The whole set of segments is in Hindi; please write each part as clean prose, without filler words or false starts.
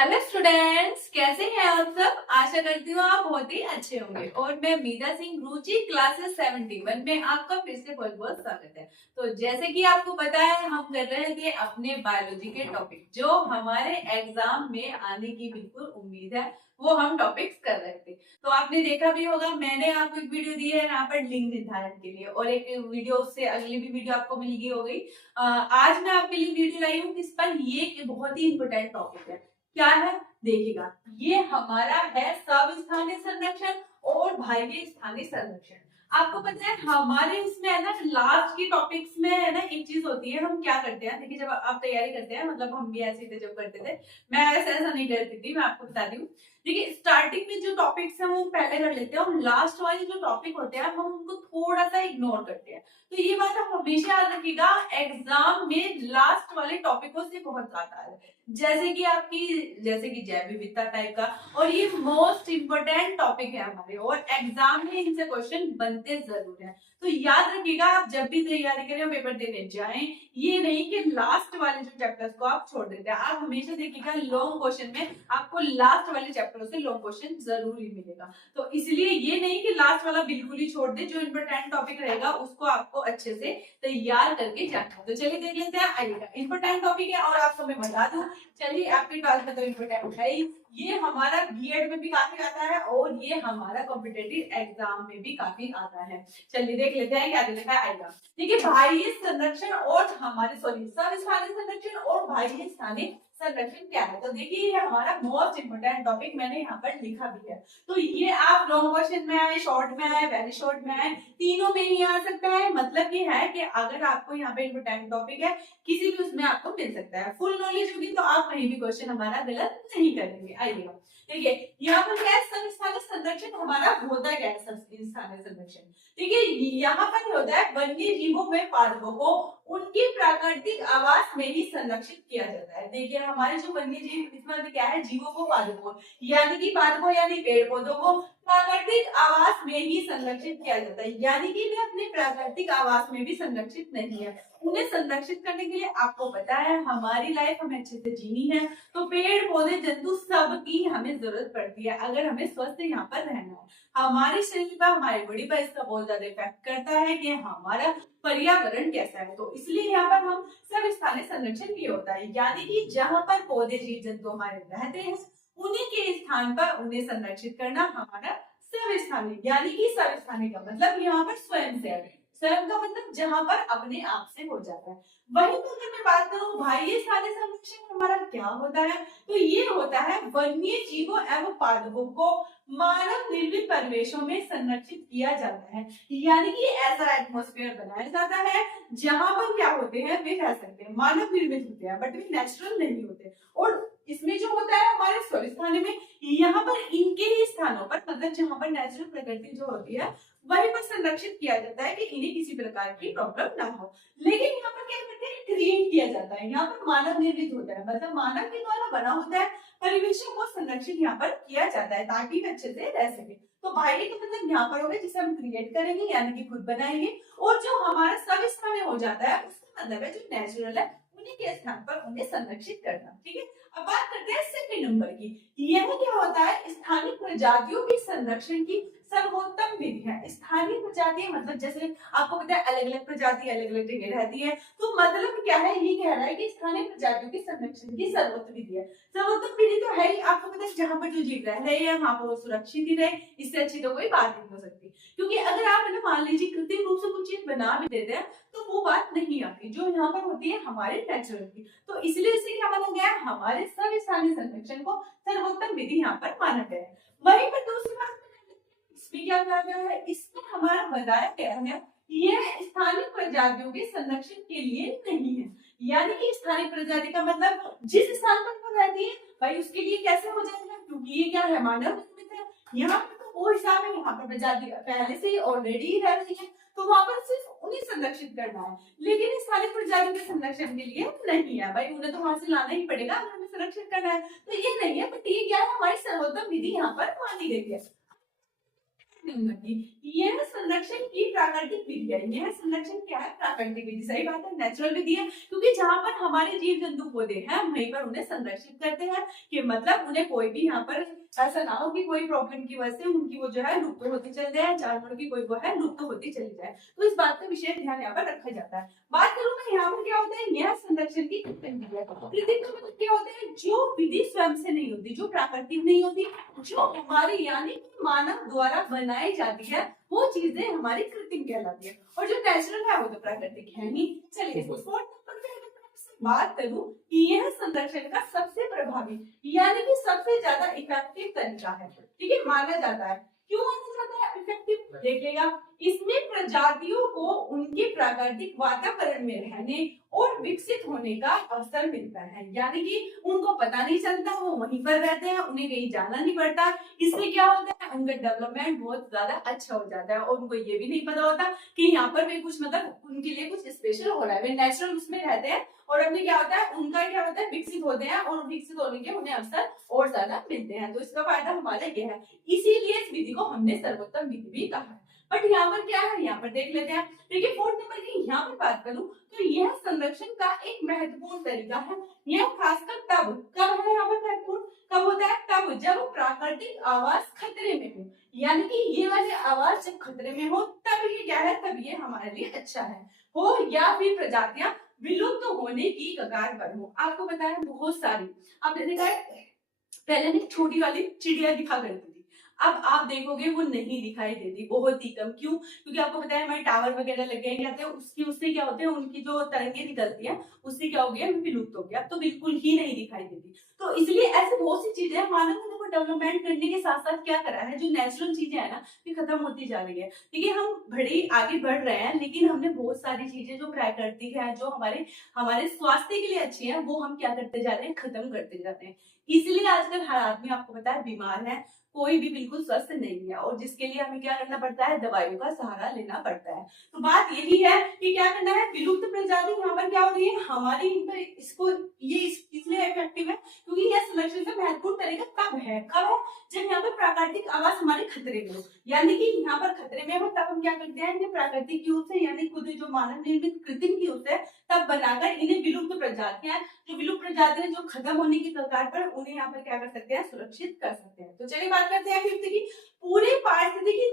हेलो स्टूडेंट्स, कैसे हैं आप सब। आशा करती हूँ आप बहुत ही अच्छे होंगे। और मैं मीरा सिंह रुचि क्लासेस 71 में आपका फिर से बहुत बहुत स्वागत है। तो जैसे कि आपको पता है, हम कर रहे थे अपने बायोलॉजी के टॉपिक जो हमारे एग्जाम में आने की बिल्कुल उम्मीद है, वो हम टॉपिक्स कर रहे थे। तो आपने देखा भी होगा, मैंने आपको एक वीडियो दी है यहाँ पर लिंग निर्धारण के लिए, और एक वीडियो से अगली भी वीडियो आपको मिल गई हो गई। आज मैं आपके लिए वीडियो लाई हूँ जिस पर ये बहुत ही इंपोर्टेंट टॉपिक है। क्या है देखिएगा, ये हमारा है स्वस्थानीय संरक्षण और बाह्य स्थानीय संरक्षण। आपको पता है हमारे इसमें है ना, लास्ट की टॉपिक्स में है ना एक चीज होती है, हम क्या करते हैं। देखिए, जब आप तैयारी करते हैं, मतलब हम भी ऐसे थे जब करते थे, मैं ऐसा नहीं करती थी, मैं आपको बता दी हूँ। देखिए, स्टार्टिंग में जो टॉपिक्स हैं वो पहले कर लेते हैं, और लास्ट वाले जो टॉपिक होते हैं हम उनको थोड़ा सा इग्नोर करते हैं। तो ये बात आप हमेशा याद रखिएगा, एग्जाम में लास्ट वाले टॉपिकों से बहुत आता है। जैसे कि जैव विविधता टाइप का, और ये मोस्ट इंपोर्टेंट टॉपिक है हमारे, और एग्जाम में इनसे क्वेश्चन बनते जरूर है। तो याद रखिएगा, आप जब भी तैयारी करें और पेपर देने जाएं, ये नहीं कि लास्ट वाले जो चैप्टर्स को आप छोड़ देते हैं। आप हमेशा देखिएगा लॉन्ग क्वेश्चन में आपको लास्ट वाले चैप्टरों से लॉन्ग क्वेश्चन जरूर ही मिलेगा। तो इसलिए ये नहीं कि लास्ट वाला बिल्कुल ही छोड़ दे, जो इंपोर्टेंट टॉपिक रहेगा उसको आपको अच्छे से तैयार करके जाना। तो चलिए देख लेते हैं। आइएगा, इंपोर्टेंट टॉपिक है और आपको मैं बता दूं, चलिए आपके पास में तो इम्पोर्टेंट है ही, ये हमारा बीएड में भी काफी आता है और ये हमारा कॉम्पिटेटिव एग्जाम में भी काफी आता है। चलिए देख लेते हैं क्या लिखा है। आएगा, ठीक है, बाह्य संरक्षण और हमारे स्थानीय संरक्षण और बाह्य स्थानीय संरक्षण क्या है। तो देखिए, ये हमारा मोस्ट इंपोर्टेंट टॉपिक मैंने यहाँ पर लिखा भी है। तो ये आप लॉन्ग क्वेश्चन में आए, शॉर्ट में आए, वेरी शॉर्ट में आए, तीनों में ही आ सकता है। मतलब ये है कि अगर आपको यहाँ पे इंपोर्टेंट टॉपिक है, किसी भी उसमें आपको मिल सकता है। फुल नॉलेज होगी तो आप कहीं भी क्वेश्चन हमारा गलत नहीं करेंगे। आइएगा, ठीक है, यहाँ पर क्या है, स्थानीय संरक्षण हमारा होता क्या है। स्थानीय संरक्षण, ठीक है, यहाँ पर होता है वन्य जीवों में पादपों को उनके प्राकृतिक आवास में ही संरक्षित किया जाता है। देखिए, हमारे जो वन्य जीव, इसमें क्या है, जीवों को पादपों, यानी कि पादपों यानी पेड़ पौधों को प्राकृतिक आवास में ही संरक्षित किया जाता है। यानी कि वे अपने प्राकृतिक आवास में भी संरक्षित नहीं है। उन्हें संरक्षित करने के लिए आपको पता है हमारी लाइफ हमें अच्छे से जीनी है, तो पेड़ पौधे जंतु सबकी हमें जरूरत पड़ती है अगर हमें स्वस्थ यहाँ पर रहना है। हमारे शरीर पर, हमारी बॉडी पर इसका बहुत ज्यादा इफेक्ट करता है कि हमारा पर्यावरण कैसा है। तो इसलिए यहाँ पर हम सब स्थानीय संरक्षण भी होता है, यानी कि जहाँ पर पौधे जीव जंतु हमारे रहते हैं उन्हीं के स्थान पर उन्हें संरक्षित करना हमारा सर्वस्थानिक, यानी कि सर्वस्थानिक का मतलब यहाँ पर स्वयं से है। स्वयं का मतलब जहां पर अपने आप से हो जाता है। वहीं तो अगर मैं बात करूं बाह्य स्थानीय संरक्षण हमारा क्या होता है, तो ये होता है वन्य जीवों एवं पादपों को मानव निर्मित परिवेशों में संरक्षित किया जाता है। यानी कि ऐसा एटमॉस्फेयर बनाया जाता है जहां पर क्या होते हैं, वे रह सकते हैं, मानव निर्मित होते हैं बट वे नेचुरल नहीं होते। और इसमें जो होता है हमारे स्वस्थानी में, यहाँ पर इनके ही स्थानों पर, मतलब जहां पर नेचुरल प्रकृति जो होती है वहीं पर संरक्षित किया जाता है कि इन्हें किसी प्रकार की प्रॉब्लम ना हो। लेकिन यहाँ पर क्या करते हैं, क्रिएट किया जाता है, यहाँ पर मानव निर्मित होता है, मतलब मानव के द्वारा बना होता है, परिवेशों को संरक्षित यहाँ पर किया जाता है ताकि वे अच्छे से रह सके। तो बाह्य का मतलब यहाँ पर होगा जिसे हम क्रिएट करेंगे, यानी कि खुद बनाएंगे, और जो हमारा स्वस्थानीय हो जाता है उसका मतलब है जो नेचुरल है उन्हीं के स्थान पर उन्हें संरक्षित करना। ठीक है, अब बात करते हैं सेकंड नंबर की। यह क्या होता है, स्थानीय प्रजातियों के संरक्षण की सर्वोत्तम विधि है। स्थानीय प्रजाति मतलब जैसे आपको पता है अलग अलग प्रजाति अलग अलग जगह रहती है, तो मतलब क्या है, ये कह रहा है कि स्थानीय प्रजातियों के संरक्षण की सर्वोत्तम विधि है। सर्वोत्तम विधि तो है ही, आपको पता है जहां पर जो जीव रह रहे हैं वहां पर वो सुरक्षित ही रहे, इससे अच्छी तो कोई बात नहीं हो सकती। क्योंकि अगर आप मान लीजिए कृत्रिम रूप से कुछ चीज बना भी देते हैं तो वो बात नहीं आती जो यहाँ पर होती है हमारे नेचुरल की। तो इसलिए इसे क्या माना गया है, हमारे स्थानीय संरक्षण को सर्वोत्तम विधि यहाँ पर माना गया है। वहीं पर दूसरी बात इसमें क्या कहा गया है, इसमें हमारा बताया गया है यह स्थानीय प्रजातियों के संरक्षण के लिए नहीं है। यानी कि स्थानीय प्रजाति का मतलब जिस स्थान पर वो रहती है भाई उसके लिए कैसे हो जाएगा, क्योंकि ये क्या है, मानव निर्मित है। यहाँ पर तो वो हिसाब है, यहाँ पर प्रजाति पहले से ही ऑलरेडी रह रही है, तो वहां पर सिर्फ उन्हें संरक्षित करना है। लेकिन स्थानीय प्रजातियों के संरक्षण के लिए नहीं है भाई, उन्हें तो वहां से लाना ही पड़ेगा अगर हमें संरक्षित करना है। तो ये नहीं है, बट ये क्या है, हमारी सर्वोत्तम विधि यहाँ पर मानी गई है। नंबर की यह संरक्षण की प्राकृतिक विधि है। यह संरक्षण क्या है? प्राकृतिक विधि। सही बात है, नेचुरल विधि है, क्योंकि जहाँ पर हमारे जीव जंतु पौधे हैं वहीं पर उन्हें संरक्षित करते हैं कि मतलब उन्हें कोई भी यहाँ पर ऐसा ना हो कि कोई प्रॉब्लम की वजह से उनकी वो जो है लुप्त होती चली जाए, जानवरों की कोई वो है लुप्त होती चली जाए। तो इस बात का विशेष ध्यान यहाँ पर रखा जाता है। बात करूं मैं यहाँ पर क्या होता है, यह संरक्षण की कृत्रिम विधि है। कृत्रिम का मतलब क्या होता है? जो विधि स्वयं से नहीं होती, जो प्राकृतिक नहीं होती, जो हमारी यानी मानव द्वारा बनाई जाती है, वो चीजें हमारी कृत्रिम कहलाती है। और जो नेचुरल है वो तो प्राकृतिक है ही। चलिए फोर्थ नंबर पे बात करूं कि यह संरक्षण का सबसे प्रभावी यानी कि सबसे ज्यादा इफेक्टिव तरीका है। ठीक है, माना जाता है। क्यों माना जाता है इफेक्टिव? देखिएगा, इसमें प्रजातियों को उनके प्राकृतिक वातावरण में रहने और विकसित होने का अवसर मिलता है। यानी कि उनको पता नहीं चलता, वो वहीं पर रहते हैं, उन्हें कहीं जाना नहीं पड़ता। इससे क्या होता है, उनका डेवलपमेंट बहुत ज्यादा अच्छा हो जाता है और उनको ये भी नहीं पता होता कि यहाँ पर भी कुछ मतलब उनके लिए कुछ स्पेशल हो रहा है। वे नेचुरल उसमें रहते हैं और अपने क्या होता है, उनका क्या होता है, विकसित होते हैं और विकसित होने के उन्हें अवसर और ज्यादा मिलते हैं। तो इसका फायदा हमारा ये है, इसीलिए इस विधि को हमने सर्वोत्तम विधि भी कहा है। बट यहाँ पर क्या है, यहाँ पर देख लेते हैं। देखिए फोर्थ नंबर की यहाँ पर बात करूं तो यह संरक्षण का एक महत्वपूर्ण तरीका है। यह खासकर कब है यहाँ पर महत्वपूर्ण, कब होता है? तब जब प्राकृतिक आवास खतरे में हो। यानी कि ये वाले आवास जब खतरे में हो तब ये क्या है, तब ये हमारे लिए अच्छा है। हो या फिर प्रजातियां विलुप्त होने की कगार पर हो। आपको पता है बहुत सारी, आपने देखा है पहले ना छोटी वाली चिड़िया दिखा करती थी, अब आप देखोगे वो नहीं दिखाई देती, बहुत ही कम। क्यों? क्योंकि आपको पता है हमारे टावर वगैरह लग गए जाते हैं, उससे क्या होते हैं, उनकी जो तरंगे निकलती है उससे क्या हो गया, विलुप्त हो गया, तो बिल्कुल ही नहीं दिखाई देती। तो इसलिए ऐसे बहुत सी चीजें मानव ने देखो डेवलपमेंट करने के साथ साथ क्या करा है, जो नेचुरल चीजें है ना ये खत्म होती जा रही है। देखिए हम बड़े आगे बढ़ रहे हैं, लेकिन हमने बहुत सारी चीजें जो प्राकृतिक है, जो हमारे हमारे स्वास्थ्य के लिए अच्छी है, वो हम क्या करते जा रहे हैं, खत्म करते जा रहे हैं। इसलिए आजकल हर आदमी आपको पता है बीमार है, कोई भी बिल्कुल स्वस्थ नहीं है, और जिसके लिए हमें क्या करना पड़ता है, दवाइयों का सहारा लेना पड़ता है। तो बात यही है कि क्या करना है, विलुप्त प्रजाति यहाँ पर क्या हो रही है हमारी, इन पर इसको ये इसलिए इफेक्टिव है क्योंकि यह संरक्षण का महत्वपूर्ण तरीका कब है, जब यहाँ पर प्राकृतिक आवास हमारे खतरे में हो। यानी कि यहाँ पर खतरे में हो तब हम क्या करते हैं, इन्हें प्राकृतिक रूप से यानी खुद जो मानव निर्मित कृत्रिम रूप से तब बनाकर इन्हें विलुप्त प्रजातियां, जो विलुप्त प्रजातियां जो खत्म होने की कगार पर, उन्हें यहाँ पर क्या कर सकते हैं, सुरक्षित कर सकते हैं। तो चलिए बात करते हैं फिफ्थ की। पूरे पारिस्थितिकी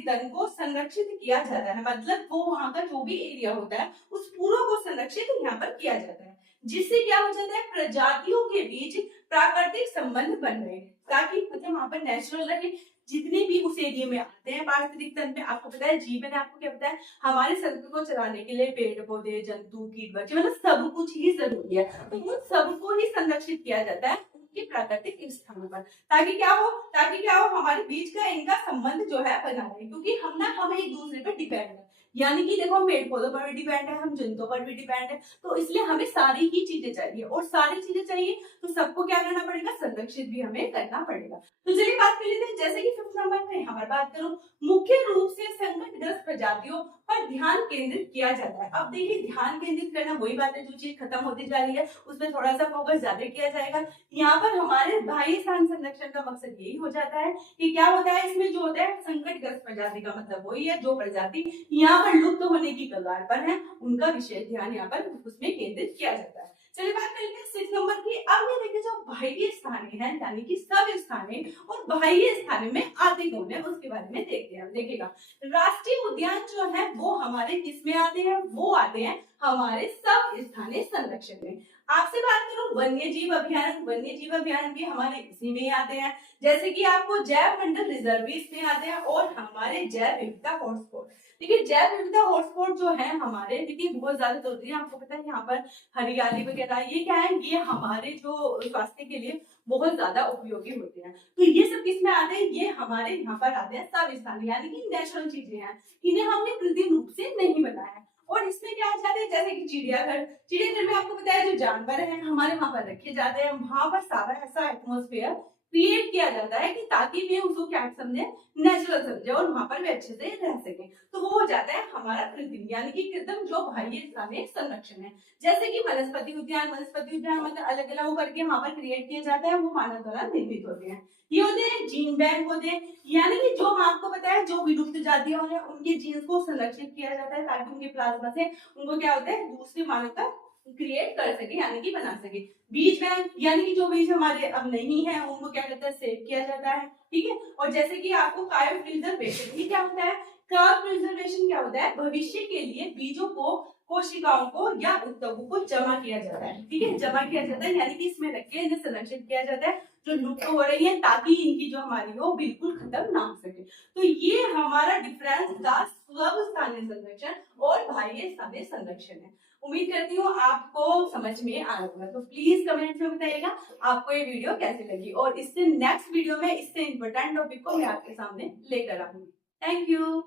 तंत्र को संरक्षित किया जाता है, मतलब वो वहां का जो भी एरिया होता है उस पूरा को संरक्षित यहाँ पर किया जाता है, जिससे क्या हो जाता है, प्रजातियों के बीच प्राकृतिक संबंध बन रहे हैं, ताकि मतलब वहां पर नेचुरल रहे। जितने भी उस एरिया में आते हैं पारिस्थितिक तंत्र में, आपको पता है जीवन है, आपको क्या पता है, हमारे शरीर को चलाने के लिए पेड़ पौधे, जंतु, कीट बच्चे, मतलब सब कुछ ही जरूरी है। तो उन सबको ही संरक्षित किया जाता है उनके प्राकृतिक स्थानों पर, ताकि क्या हो हमारे बीच का इनका संबंध जो है बना रहे, क्योंकि हम एक दूसरे पर डिपेंड है। यानी कि देखो हम पेड़ पौधों पर भी डिपेंड है, हम जंतुओं पर भी डिपेंड है, तो इसलिए हमें सारी ही चीजें चाहिए, और सारी चीजें चाहिए तो सबको क्या करना पड़ेगा, संरक्षित भी हमें करना पड़ेगा। तो चलिए बात कर लेते हैं, जैसे कि फिफ्थ नंबर में यहाँ पर बात करूं, मुख्य रूप से संकटग्रस्त प्रजातियों पर ध्यान केंद्रित किया जाता है। अब देखिए ध्यान केंद्रित करना वही बात है, जो चीज खत्म होती जा रही है उसमें थोड़ा सा फोकस ज्यादा किया जाएगा। यहाँ पर हमारे बाह्य स्थान संरक्षण का मकसद यही हो जाता है कि क्या होता है, इसमें जो होता है संकटग्रस्त प्रजाति का मतलब वही है जो प्रजाति यहाँ पर लुप्त होने की कगार पर है, उनका विशेष ध्यान यहाँ पर उसमें केंद्रित किया जाता है। चलिए बात करते हैं सिक्स नंबर की। अब ये देखिए जो बाह्य स्थानीय है यानी कि सब स्थानीय और बाह्य स्थानीय में आते कौन है उसके बारे में देखते हैं। देखिएगा राष्ट्रीय उद्यान जो है वो हमारे किस में आते हैं, वो आते हैं हमारे सब स्थानीय संरक्षण में। आपसे बात करूं वन्य जीव अभ्यारण्य भी हमारे इसी में आते हैं, जैसे कि आपको जैव मंडल रिजर्व भी इसमें आते हैं, और हमारे जैव विविधता हॉटस्पॉट। देखिए जैव विविधता हॉटस्पॉट जो है हमारे, देखिए बहुत ज्यादा तो होती है, आपको पता है यहाँ पर हरियाली वगैरह, ये क्या है, ये हमारे जो स्वास्थ्य के लिए बहुत ज्यादा उपयोगी होते हैं। तो ये सब किस में आते हैं, ये हमारे यहाँ पर आते हैं सब स्थानीय, यानी कि नेचुरल चीजें हैं, इन्हें हमने कृत्रिम रूप से नहीं बनाया है। और इसमें क्या आ जाते हैं, जैसे कि चिड़ियाघर में आपको पता है जो जानवर हैं हमारे वहां पर रखे जाते हैं, वहां पर सारा ऐसा एटमोस्फेयर क्रिएट किया जाता है कि ताकि वे उसको क्या समझे, नेचुरल समझे और वहां पर वे अच्छे से रह सके। तो वो हो जाता है हमारा कृत्रिम, यानी कि कृत्रिम जो बाह्य स्थानीय संरक्षण है। जैसे कि वनस्पति उद्यान मतलब अलग अलग करके वहां पर क्रिएट किया जाता है, वो मानव द्वारा निर्मित होते हैं। ये होते हैं जीन बैंक होते हैं, यानी कि जो आपको पता है जो विलुप्त जातियां हैं उनके जीन्स को संरक्षित किया जाता है ताकि उनके प्लाज्मा से उनको क्या होता है दूसरी मानवता क्रिएट कर सके, यानी कि बना सके। बीज बैंक यानी कि जो बीज हमारे अब नहीं है उनको क्या कहते हैं सेव किया जाता है, ठीक है। और जैसे कि आपको क्रायो प्रिजर्वेशन, ये क्या होता है, क्रायो प्रिजर्वेशन क्या होता है, भविष्य के लिए बीजों को, कोशिकाओं को या ऊतकों को जमा किया जाता है, ठीक है, जमा किया जाता है, यानी कि इसमें रख के इन्हें संरक्षित किया जाता है जो लुप्त हो रही है ताकि इनकी जो हमारी हो बिल्कुल खत्म ना हो सके। तो ये हमारा डिफरेंस था स्व स्थानीय संरक्षण और बाह्य स्थानीय संरक्षण है। उम्मीद करती हूँ आपको समझ में आया होगा। तो प्लीज कमेंट में बताइएगा आपको ये वीडियो कैसी लगी, और इससे नेक्स्ट वीडियो में इससे इंपॉर्टेंट टॉपिक को मैं आपके सामने लेकर आऊंगी। Thank you.